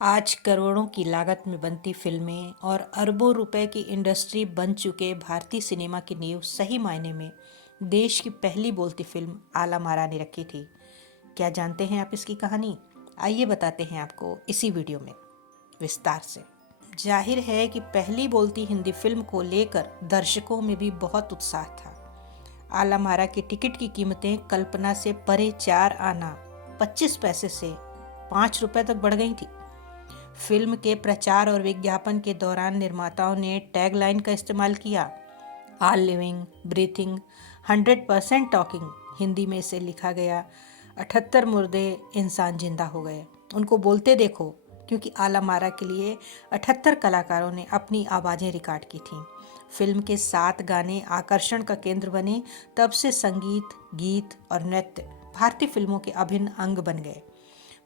आज करोड़ों की लागत में बनती फिल्में और अरबों रुपए की इंडस्ट्री बन चुके भारतीय सिनेमा की नींव सही मायने में देश की पहली बोलती फिल्म आला मारा ने रखी थी। क्या जानते हैं आप इसकी कहानी? आइए बताते हैं आपको इसी वीडियो में विस्तार से। जाहिर है कि पहली बोलती हिंदी फिल्म को लेकर दर्शकों में भी बहुत उत्साह था। आला मारा की टिकट की कीमतें कल्पना से परे 4 आना 25 पैसे से 5 रुपए तक बढ़ गई थी। फिल्म के प्रचार और विज्ञापन के दौरान निर्माताओं ने टैगलाइन का इस्तेमाल किया, all living breathing 100% talking. Hindi में इसे लिखा गया 78 मुर्दे इंसान जिंदा हो गए, उनको बोलते देखो, क्योंकि आला मारा के लिए 78 कलाकारों ने अपनी आवाज़ें रिकॉर्ड की थीं। फिल्म के 7 गाने आकर्षण का केंद्र बने। तब से संगीत, गीत और नृत्य भारतीय फिल्मों के अभिन्न अंग बन गए।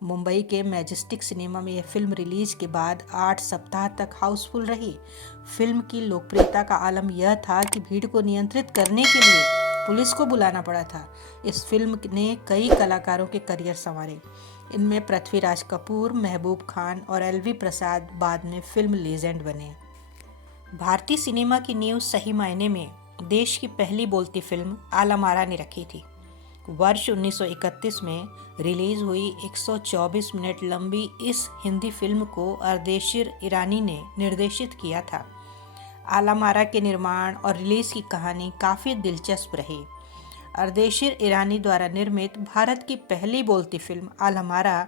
मुंबई के मैजेस्टिक सिनेमा में यह फिल्म रिलीज के बाद 8 सप्ताह तक हाउसफुल रही। फिल्म की लोकप्रियता का आलम यह था कि भीड़ को नियंत्रित करने के लिए पुलिस को बुलाना पड़ा था। इस फिल्म ने कई कलाकारों के करियर संवारे। इनमें पृथ्वीराज कपूर, महबूब खान और एलवी प्रसाद बाद में फिल्म लीजेंड बने। भारतीय सिनेमा की नींव सही मायने में देश की पहली बोलती फिल्म आला मारा ने रखी थी। वर्ष 1931 में रिलीज हुई 124 मिनट लंबी इस हिंदी फिल्म को अर्देशिर ईरानी ने निर्देशित किया था। आला मारा के निर्माण और रिलीज की कहानी काफ़ी दिलचस्प रही। अर्देशिर ईरानी द्वारा निर्मित भारत की पहली बोलती फिल्म आला मारा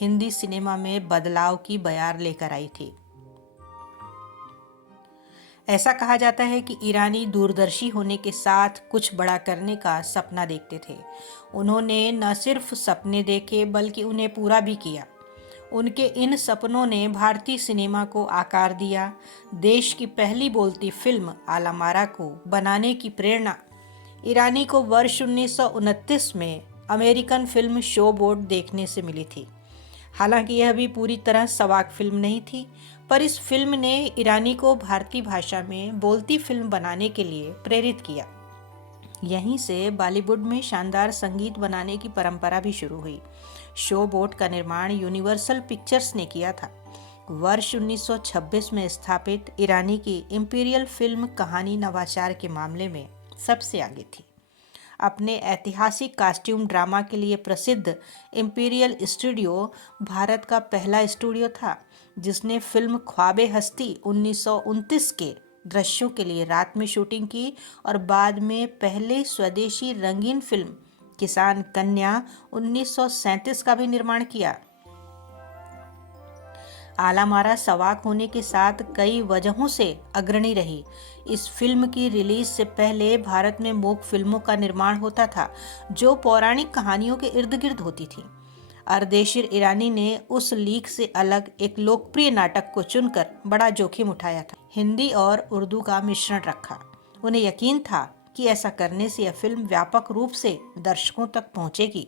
हिंदी सिनेमा में बदलाव की बयार लेकर आई थी। ऐसा कहा जाता है कि ईरानी दूरदर्शी होने के साथ कुछ बड़ा करने का सपना देखते थे। उन्होंने न सिर्फ सपने देखे बल्कि उन्हें पूरा भी किया। उनके इन सपनों ने भारतीय सिनेमा को आकार दिया। देश की पहली बोलती फिल्म आला मारा को बनाने की प्रेरणा ईरानी को वर्ष 1929 में अमेरिकन फिल्म शो बोट देखने से मिली थी। हालांकि यह भी पूरी तरह सवाक फिल्म नहीं थी, पर इस फिल्म ने ईरानी को भारतीय भाषा में बोलती फिल्म बनाने के लिए प्रेरित किया। यहीं से बॉलीवुड में शानदार संगीत बनाने की परंपरा भी शुरू हुई। शो बोट का निर्माण यूनिवर्सल पिक्चर्स ने किया था। वर्ष 1926 में स्थापित ईरानी की इंपीरियल फिल्म कहानी नवाचार के मामले में सबसे आगे थी। अपने ऐतिहासिक कॉस्ट्यूम ड्रामा के लिए प्रसिद्ध इंपीरियल स्टूडियो भारत का पहला स्टूडियो था, जिसने फिल्म ख्वाबे हस्ती 1929 के दृश्यों के लिए रात में शूटिंग की और बाद में पहले स्वदेशी रंगीन फिल्म किसान कन्या 1937 का भी निर्माण किया। आला मारा सवाक होने के साथ कई वजहों से अग्रणी रही। इस फिल्म की रिलीज से पहले भारत में मूक फिल्मों का निर्माण होता था, जो पौराणिक कहानियों के इर्द गिर्द होती थी। अर्देशिर ईरानी ने उस लीक से अलग एक लोकप्रिय नाटक को चुनकर बड़ा जोखिम उठाया था। हिंदी और उर्दू का मिश्रण रखा। उन्हें यकीन था कि ऐसा करने से यह फिल्म व्यापक रूप से दर्शकों तक पहुंचेगी।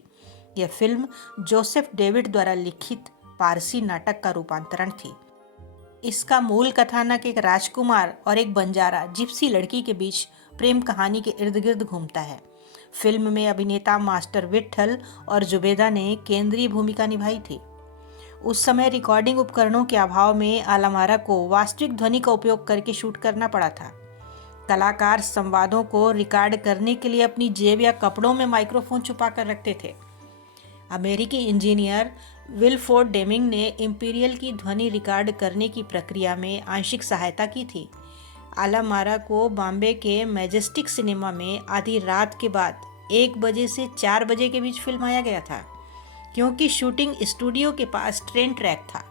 यह फिल्म जोसेफ डेविड द्वारा लिखित पारसी नाटक का रूपांतरण थी। इसका मूल कथानक एक राजकुमार और एक बंजारा जिप्सी लड़की के बीच प्रेम कहानी के इर्द गिर्द घूमता है। फिल्म में अभिनेता मास्टर विट्ठल और जुबेदा ने केंद्रीय भूमिका निभाई थी। उस समय रिकॉर्डिंग उपकरणों के अभाव में आला मारा को वास्तविक ध्वनि का उपयोग करके शूट करना पड़ा था। कलाकार संवादों को रिकॉर्ड करने के लिए अपनी जेब या कपड़ों में माइक्रोफोन छुपा कर रखते थे। अमेरिकी इंजीनियर विलफोर्ड डेमिंग ने इंपीरियल की ध्वनि रिकॉर्ड करने की प्रक्रिया में आंशिक सहायता की थी। आला मारा को बॉम्बे के मैजेस्टिक सिनेमा में आधी रात के बाद 1 बजे से 4 बजे के बीच फिल्माया गया था, क्योंकि शूटिंग स्टूडियो के पास ट्रेन ट्रैक था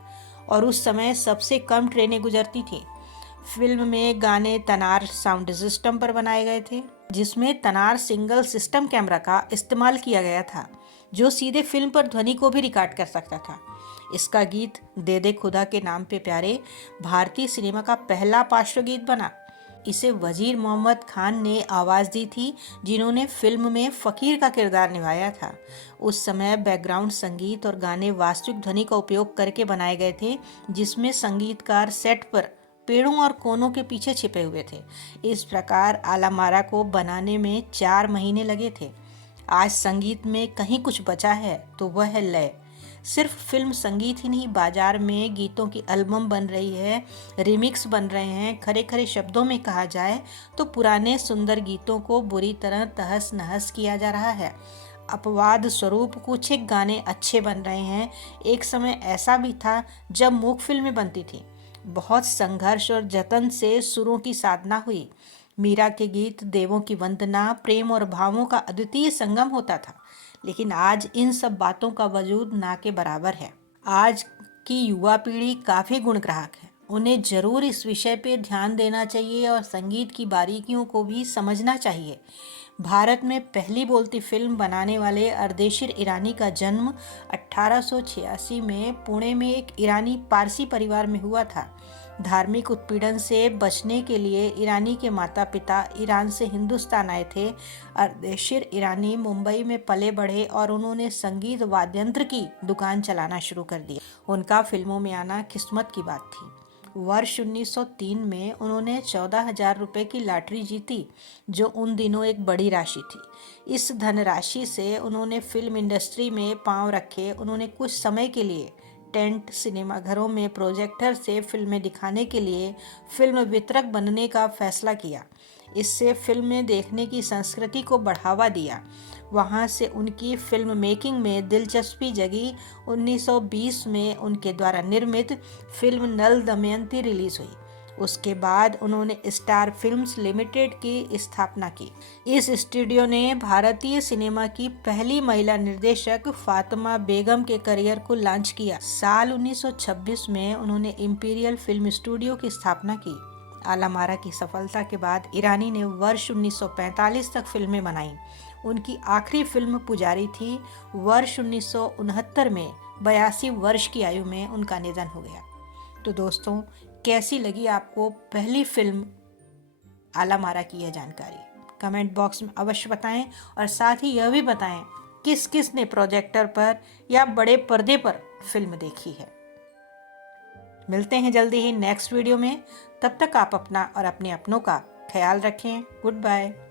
और उस समय सबसे कम ट्रेनें गुजरती थीं। फिल्म में गाने तनार साउंड सिस्टम पर बनाए गए थे, जिसमें तनार सिंगल सिस्टम कैमरा का इस्तेमाल किया गया था, जो सीधे फिल्म पर ध्वनि को भी रिकॉर्ड कर सकता था। इसका गीत दे दे खुदा के नाम पे प्यारे भारतीय सिनेमा का पहला पार्श्व गीत बना। इसे वजीर मोहम्मद खान ने आवाज़ दी थी, जिन्होंने फिल्म में फ़कीर का किरदार निभाया था। उस समय बैकग्राउंड संगीत और गाने वास्तविक ध्वनि का उपयोग करके बनाए गए थे, जिसमें संगीतकार सेट पर पेड़ों और कोनों के पीछे छिपे हुए थे। इस प्रकार आला मारा को बनाने में 4 महीने लगे थे। आज संगीत में कहीं कुछ बचा है तो वह है लय। सिर्फ फिल्म संगीत ही नहीं, बाजार में गीतों की एल्बम बन रही है, रिमिक्स बन रहे हैं। खरे खरे शब्दों में कहा जाए तो पुराने सुंदर गीतों को बुरी तरह तहस नहस किया जा रहा है। अपवाद स्वरूप कुछ एक गाने अच्छे बन रहे हैं। एक समय ऐसा भी था जब मूक फिल्में बनती थी। बहुत संघर्ष और जतन से सुरों की साधना हुई। मीरा के गीत, देवों की वंदना, प्रेम और भावों का अद्वितीय संगम होता था। लेकिन आज इन सब बातों का वजूद ना के बराबर है। आज की युवा पीढ़ी काफ़ी गुणग्राहक है। उन्हें जरूर इस विषय पे ध्यान देना चाहिए और संगीत की बारीकियों को भी समझना चाहिए। भारत में पहली बोलती फिल्म बनाने वाले अर्देशिर ईरानी का जन्म 1886 में पुणे में एक ईरानी पारसी परिवार में हुआ था। धार्मिक उत्पीड़न से बचने के लिए ईरानी के माता पिता ईरान से हिंदुस्तान आए थे। अर्देशिर ईरानी मुंबई में पले बढ़े और उन्होंने संगीत वाद्यंत्र की दुकान चलाना शुरू कर दिया। उनका फिल्मों में आना किस्मत की बात थी। वर्ष 1903 में उन्होंने 14,000 रुपये की लॉटरी जीती, जो उन दिनों एक बड़ी राशि थी। इस धनराशि से उन्होंने फिल्म इंडस्ट्री में पांव रखे। उन्होंने कुछ समय के लिए टेंट, सिनेमाघरों में प्रोजेक्टर से फिल्में दिखाने के लिए फिल्म वितरक बनने का फैसला किया। इससे फिल्में देखने की संस्कृति को बढ़ावा दिया। वहाँ से उनकी फिल्म मेकिंग में दिलचस्पी जगी। 1920 में उनके द्वारा निर्मित फिल्म नल दमयंती रिलीज हुई। उसके बाद उन्होंने स्टार फिल्म्स लिमिटेड की स्थापना की। इस स्टूडियो ने भारतीय सिनेमा की पहली महिला निर्देशक फातिमा बेगम के करियर को लॉन्च किया। साल 1926 में उन्होंने इंपीरियल फिल्म स्टूडियो की स्थापना की। आलामारा की सफलता के बाद ईरानी ने वर्ष 1945 तक फिल्में बनाई। उनकी आखिरी फिल्म पुजारी थी। वर्ष 1969 में 82 वर्ष की आयु में उनका निधन हो गया। तो दोस्तों, कैसी लगी आपको पहली फिल्म आलामारा की यह जानकारी? कमेंट बॉक्स में अवश्य बताएं और साथ ही यह भी बताएं किस किस ने प्रोजेक्टर पर या बड़े पर्दे पर फिल्म देखी है। मिलते हैं जल्दी ही नेक्स्ट वीडियो में। तब तक आप अपना और अपने अपनों का ख्याल रखें। Good bye.